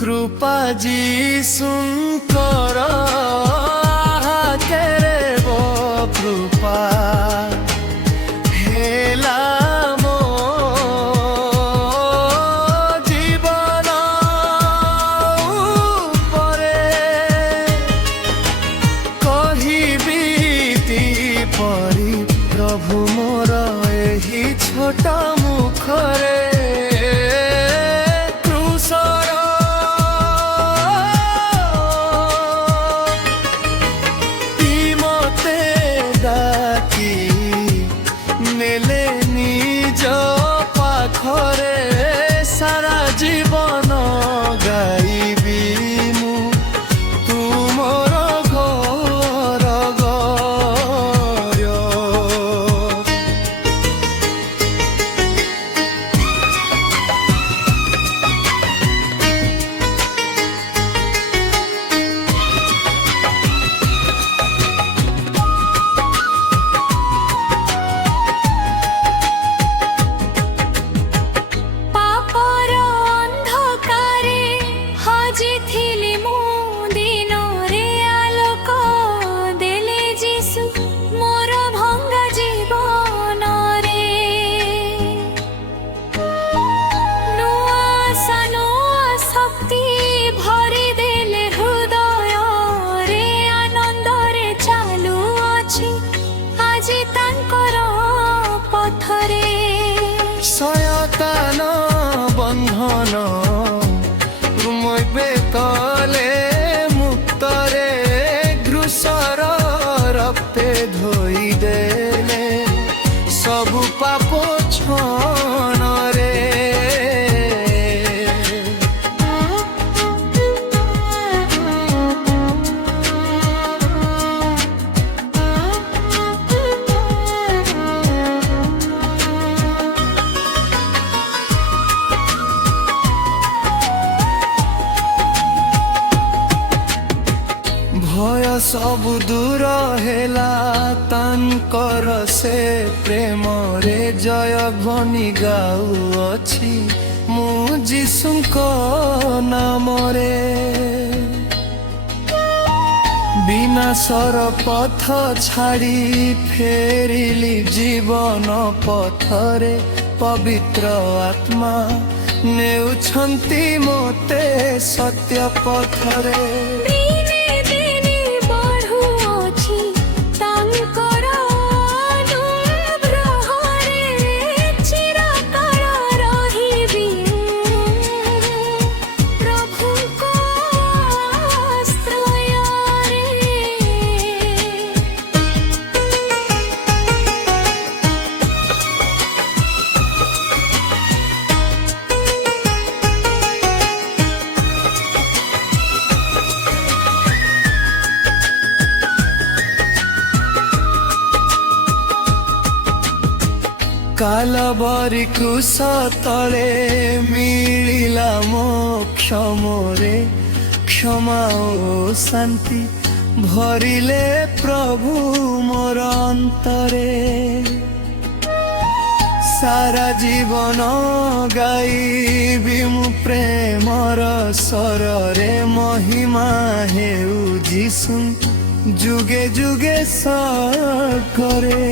কৃপা যিশুঙ্কর কেরেব কৃপা হেলা মো জীবন উপরে কহিবি পরি প্রভু মোর এহি ছোট মুখরে নেলে নিজ পাখরে সারা জীবন গাইবি মু তুমর ঘর গয়। শয়তান বন্ধন মই তলে মুক্তরে ঘৃষর রক্তে ধোই দেলে সবু পাপ ছণরে। ভয় ସବୁ ଦୂର ହେଲା ତାଙ୍କର ସେ ପ୍ରେମରେ ଜୟ ଧ୍ୱନି ଗାଉଅଛି ମୁଁ ଯୀଶୁଙ୍କ ନାମରେ। ବିନାଶର ପଥ ଛାଡ଼ି ଫେରିଲି ଜୀବନ ପଥରେ ପବିତ୍ର ଆତ୍ମା ନେଉଛନ୍ତି ମୋତେ ସତ୍ୟ ପଥରେ। কালবরি ক্রুশ তলে মিলিলা মোক্ষ মোরে ক্ষমা ও শান্তি ভরিলে প্রভু মোর অন্তরে। সারা জীবন গাইবি মু প্রেমর স্বরে মহিমা হেউ যিশু যুগে যুগে সর্গরে।